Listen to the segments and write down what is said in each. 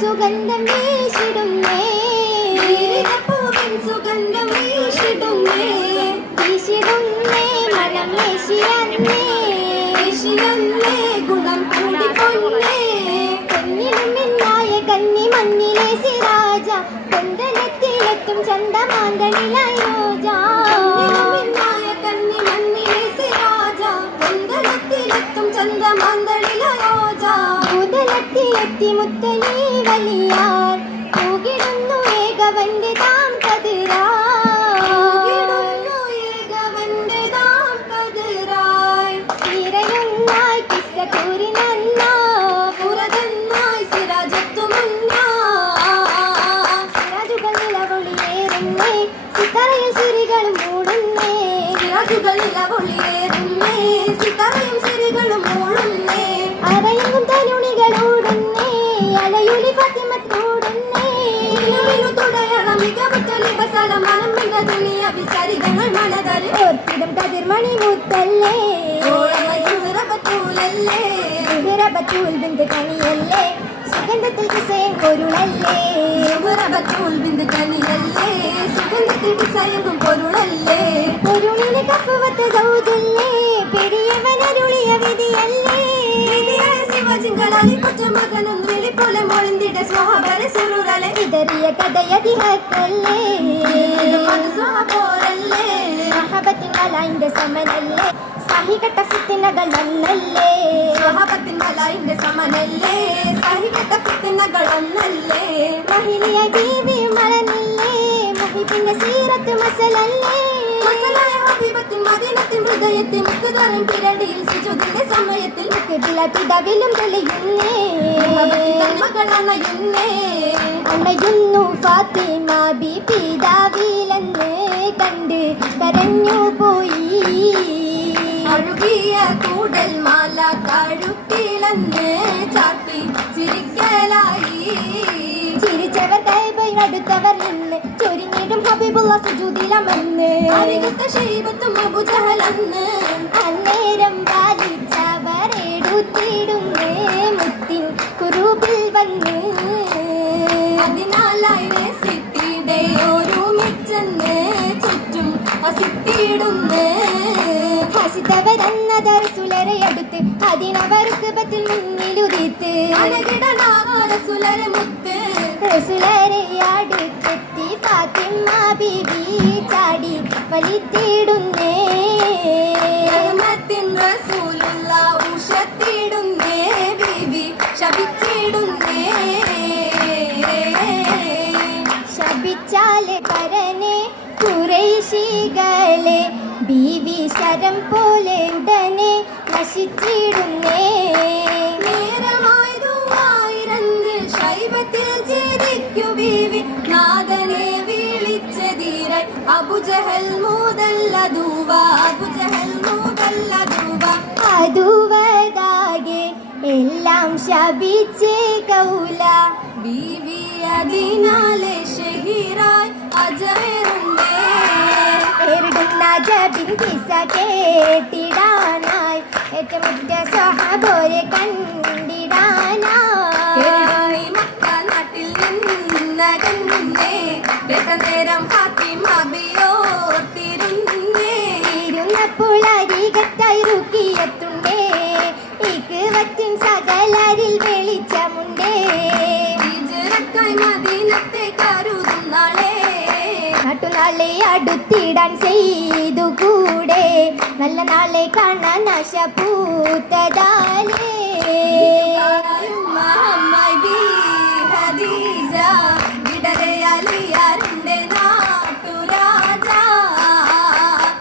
സുഗന്ധം വീശിടുന്നേ സുഗന്ധം വീശിടുന്നേ വീശിടുന്നേ മണം വീശിയന്നേ വീശിയന്നേ ഗുണം കൂടിക്കൊന്നേ പൊന്നിലും മിന്നായ കന്നി മണ്ണിലെ സിരാജ കൊന്തലത്തിലെത്തും ചന്തമാന്തളിലായി രോജ മിന്നായ കന്നി മണ്ണിലെ സിരാജ കൊന്തലത്തിലെത്തും ചന്തമാന്തളിലായി രോജ മുതലത്തിലെത്തി മുത്തലി വലിയാർ പൂകിടുന്നു ഏകവന്റെ താം കതിരായി സിരയുന്നായി കിസ്സക്കൂരി നന്ന പുറതെന്നായി സിരാജത്തുമുന്ന സിരാജുകൾ നിലവൊളിയേറുന്നേ സിത്തറയും സിരികളും മൂടുന്നേ സിരാജുകൾ നിലവൊളിയേറുന്നേ സിത്തറയും സിരികളും മൂടുന്നേ അരയെങ്കും തനുണികളോടുന്നേ അലയുലി ഫാത്തിമത്തോടുന്നേ ഓർത്തിടും കതിർമണി മുത്തല്ലേ ബത്തൂൽ ബിന്ദു കണിയല്ലേ സുഗന്ധത്തിൽ കിസയും പൊരുളല്ലേ ബിന്ദു കണിയല്ലേ സുഗന്ധത്തിൽ കിസയും പൊരുളല്ലേ പൊരുളിന് കപ്പുവത്ത് സൗജല്ലേ പെരിയവനരുളിയ വിധിയല്ലേ മകനും വിളിപ്പോലെ മൊളിന്തിട സ്വഭാവ സുരുളലെ ഇതറിയ കഥയതിഹത്തല്ലേ സ്വഭാവത്തിൻ മലായിന്റെ സമനല്ലേ സഹികെട്ട ഫിത്തിനകൾ ഒന്നല്ലേ സ്വഭാവത്തിൻ മലായിന്റെ സമനല്ലേ സഹികെട്ട ഫിത്തിനകൾ ഒന്നല്ലേ മഹിളിയ ജീവി മലനല്ലേ മഹിബിന്റെ സീറത്ത് മസലല്ലേ മസലായ ഹബീബത്തിൻ മദീനത്തിൻ ഹൃദയത്തിൽ മുക്കുതോറും പിരടിയിൽ സുജൂദിന്റെ സമയത്തിൽ മുക്കിടില പിതാവിലും തെളിയുന്നേ അണയുന്നു ഫാത്തിമ ബീബി പിതാവിലെന്ന് കണ്ട് കരഞ്ഞു പോയി അഴുകിയ കൂടൽ മാല കഴുത്തിലെന്ന് ചാട്ടി ചിരിക്കലായി ചിരിച്ചവർ കൈബൈനടുത്തവർ നിന്ന് ചൊരിഞ്ഞിടും ഹബീബുള്ള സുജൂദിലമന്ന് അരികത്ത ശൈബത്തും അബുജഹലന്ന് അന്നേരം പാലിച്ചവർ എടുത്തിടുന്നേ മുത്തിൻ കുരൂപിൽ വന്ന് അതിനാലായി സിത്തിയുടെ ഒരുമിച്ചെന്ന് ചുറ്റും ഹസിത്തിടുന്ന് ഹസിത്തവരെന്നതർ സുലരയടുത്ത് അതിനവർക്ക് ബത്തിൽ മുന്നിലുദിത്ത് സുലരെ മുത്ത് സുലരയടുത്തെത്തി ഫാത്തിമ ബീബി ചാടി വലിത്തിടുന്നേ റസൂലുള്ള ഉഷത്തിടുന്നേ ബീബി ശപിച്ചിടുന്നേ ശപിച്ചാലെ പരനെ കുറേശികളെ ബീവി ശരം പോലെ ഉടനെ നശിച്ചിടുന്നേ നേരമായതുവായിരങ്ങൾ ശൈബത്തിൽ ജനിക്കു ബീവി നാദനെ വിളിച്ചതീരായി അബുജഹൽ മൂതല്ലദൂവ അബുജഹൽ മൂതല്ലദൂവ അതുവതാകെ എല്ലാം ശപിച്ചേ കൗല ബീവി അതിനാലെ ഷഹീറായി അജറുന്നേ എരുടുന്ന ജബിൻ കിസ്സ കേട്ടിടാനായി ഏറ്റമുറ്റ സ്വഹബോരെ കണ്ടിടാനായി മക്ക നാട്ടിൽ നിന്നകന്നേ നേരം ഫാത്തിമ ബിയോർത്തിരുന്നേ ഇരുന്നപ്പോൾ അരികത്തായി റുക്കിയെത്തുണ്ടേ ഇക്കുവത്തിൻ സകലരിൽ വെളിച്ചമുണ്ടേ മദീനത്തെ കരുതുന്നാളെ നാട്ടുനാളെ അടുത്തിടാൻ ചെയ്തു കൂടെ നല്ല നാളെ കാണാൻ ആശ പൂത്തതാലേ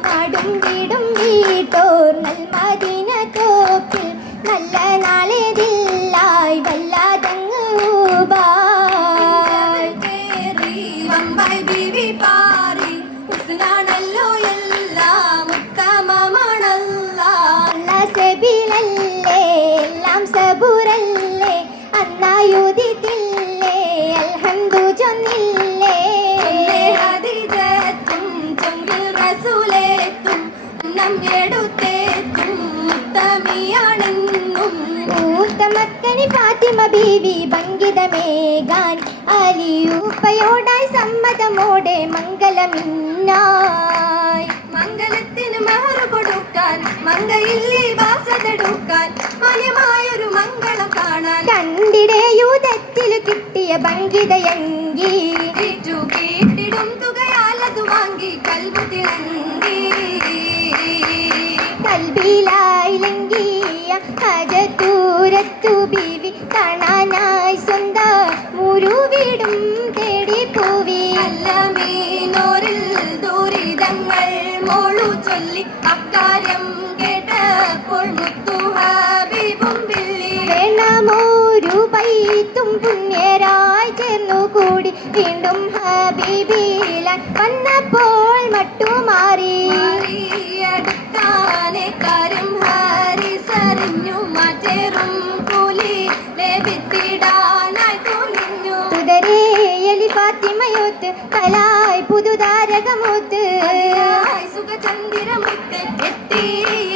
നാടും വീടും വീട്ടോർ നൽമദീന തോപ്പിൽ നല്ല നാളെതില്ലായി വല്ലാതങ്ങ് ബീവി പാറി ഹുസ്നാണല്ലോ എല്ലാം ഉത്തമമാണല്ല സബീലല്ലേ എല്ലാം സബൂറല്ലേ അന്നായുദിത്തില്ലേ അൽഹംദു ചൊന്നില്ലേ ഹദീജത്തും ചൊങ്കിൽ റസൂലേത്തും നം എടുത്തേ ഫാത്തിമ ബീവി ഭംഗിതമേകാൻ അലിയൂപ്പയോടായി സമ്മതമോടെ മംഗലമിന്നായി. മംഗലത്തിന് മഹർ കൊടുക്കാൻ മംഗയില്ലേ വാസതെടുക്കാൻ മാന്യമായൊരു മംഗളം കാണാൻ കണ്ടിടെ യൂതത്തില് കിട്ടിയ ഭംഗിതയങ്കി കേട്ടിടും തുകയാലതു വാങ്ങി കൽബു തിളങ്ങി. കൽബിലായിലങ്കിയ ഹജത്തൂരത്തു ബീവി കാണാനായി സ്വന്തം മുരുവിടും തേടി പൂവി. അല്ലമീനോരിൽ ദുരിതങ്ങൾ മോളു ചൊല്ലി അക്കാര്യം കേട്ടപ്പോൾ മുത്തു ഹബീബും പിള്ളി. വേണമോരു പൈത്തും പുണ്യരായി ചേർന്നുകൂടി വീണ്ടും ഹബീബിലാൻ വന്നപ്പോൾ മട്ടുമാറി. അടുത്താനെ കാര്യം ഹരിസറിഞ്ഞു മാറ്റേറും കൂലി ലഭിത്തിടാനായി തുനിഞ്ഞു. തുടരേയലി ഫാത്തിമയൊത്ത് കലായി പുതുതാരകമൊത്ത് സുഖചന്ദ്രമുത്ത് എത്തി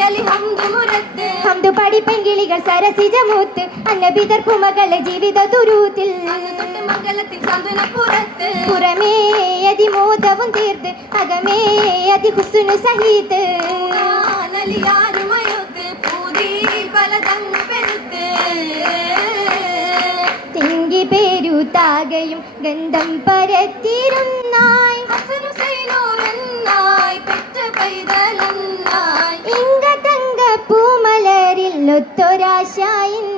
അലി ഹംദുമുരത്ത്. ഹംദു പഠിപ്പെങ്കിളികൾ സരസിജമൂത്ത് അന്നബിതർക്കു മകളെ ജീവിത തുരുത്തിൽ. തൊട്ട് മംഗലത്തിൻ സാന്ത്വനപ്പുറത്ത് പുറമേ അതിമോദവും തീർത്ത് അകമേ അതി ഹുസ്നു സഹിത്ത്. അലിയാരുമയൊത്ത് പൂതി പലതങ്ങ് പെരുത്ത്. തിങ്കി പേരു താകയും ഗന്ധം പരത്തിരുന്നായി. ഹസൻ ഹുസൈനോരെന്നായി പെറ്റ പൈതലൊന്നായി. ഇങ്ക തങ്ക പൂമലരിൽ ഒത്തൊരാശായിന്നായി.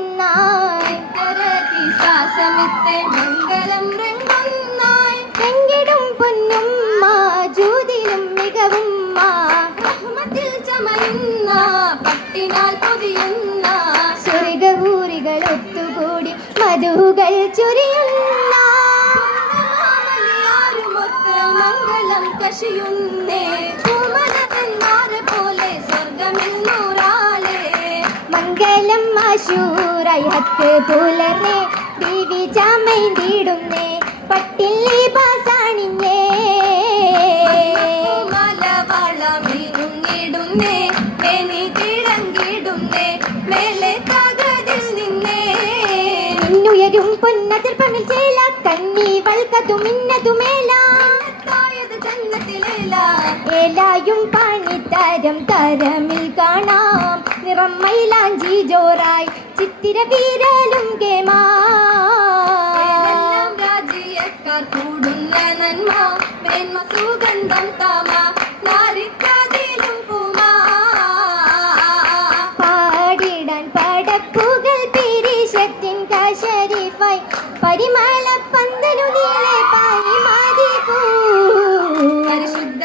ശ്വാസമിത്തെ മംഗലം രംഗൊന്നായി. എങ്കിടും പൊന്നുമ്മ ജൂതിലും മികവുമ്മ. റഹ്മത്തിൽ ചമയുന്ന പട്ടിനാൽ പൊതിയുന്ന സ്വർഗഹൂറികൾ ഒത്തുകൂടി മധുകൾ ചൊരിയുന്ന. മാമലിയാരുമൊത്ത് മംഗലം കശിയുന്നേ. പൂമലതെന്നാരെ പോലെ സ്വർഗമിൽ നൂറാലേ. മംഗലം ആശൂറായി ഹത്ത് പുലർന്നേ ബീവി ചമൈന്തിടുന്നേ പട്ടില്ലി പാസാണിഞ്ഞേ. മലവളമിരുങ്ങിടുന്നേ മേനി കിഴങ്ങിടുന്നേ മേലെ തകതിൽ നിന്നേ. മിന്നുയരും പൊന്നതിർ പമിൽ ചേല കണ്ണി വൾക്കതു മിന്നതുമേല. തായത് ജന്നത്തിലേല ഏലായും പണിത്തരം തരമിൽ കാണാം നിറം മൈലാഞ്ചി ജോറായി ചിത്തിര വീരലും കേമാ. ഏതെല്ലാം രാജ്യക്കാർ കൂടുന്ന നന്മ മേന്മ സുഗന്ധം താമ നാരിക്കാതിലും പൂമാ. പാടിടാൻ പടപ്പുകൾ പിരിശത്തിൻ കശരിഫായി പരിമള പന്തലു നീളെ പായി മാതി പൂ. പരിശുദ്ധ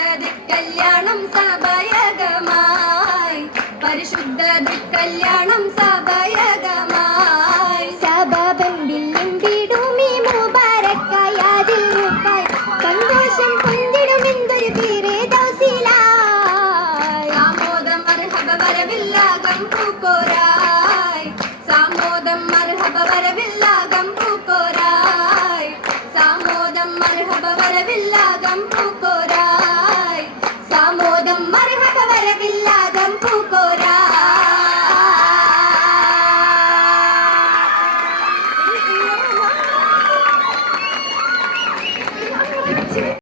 കല്യാണം സഭയകമായി. പരിശുദ്ധ കല്യാണം സഭയകമായി. സബബില്ലിടുമീ മുബാരക്കായി അതിൽ റുപ്പായി സന്തോഷം പൊന്തിടുമെന്തൊരു തീരെ ദൗസിലായി. സാമോദം മർഹബ വരവില്ലാകം പൂക്കോരായി. സാമോദം മർഹബ വരവില്ലാകം പൂക്കോരായി. സാമോദം മർഹബ വരവില്ലാകം പൂക്കോരായി.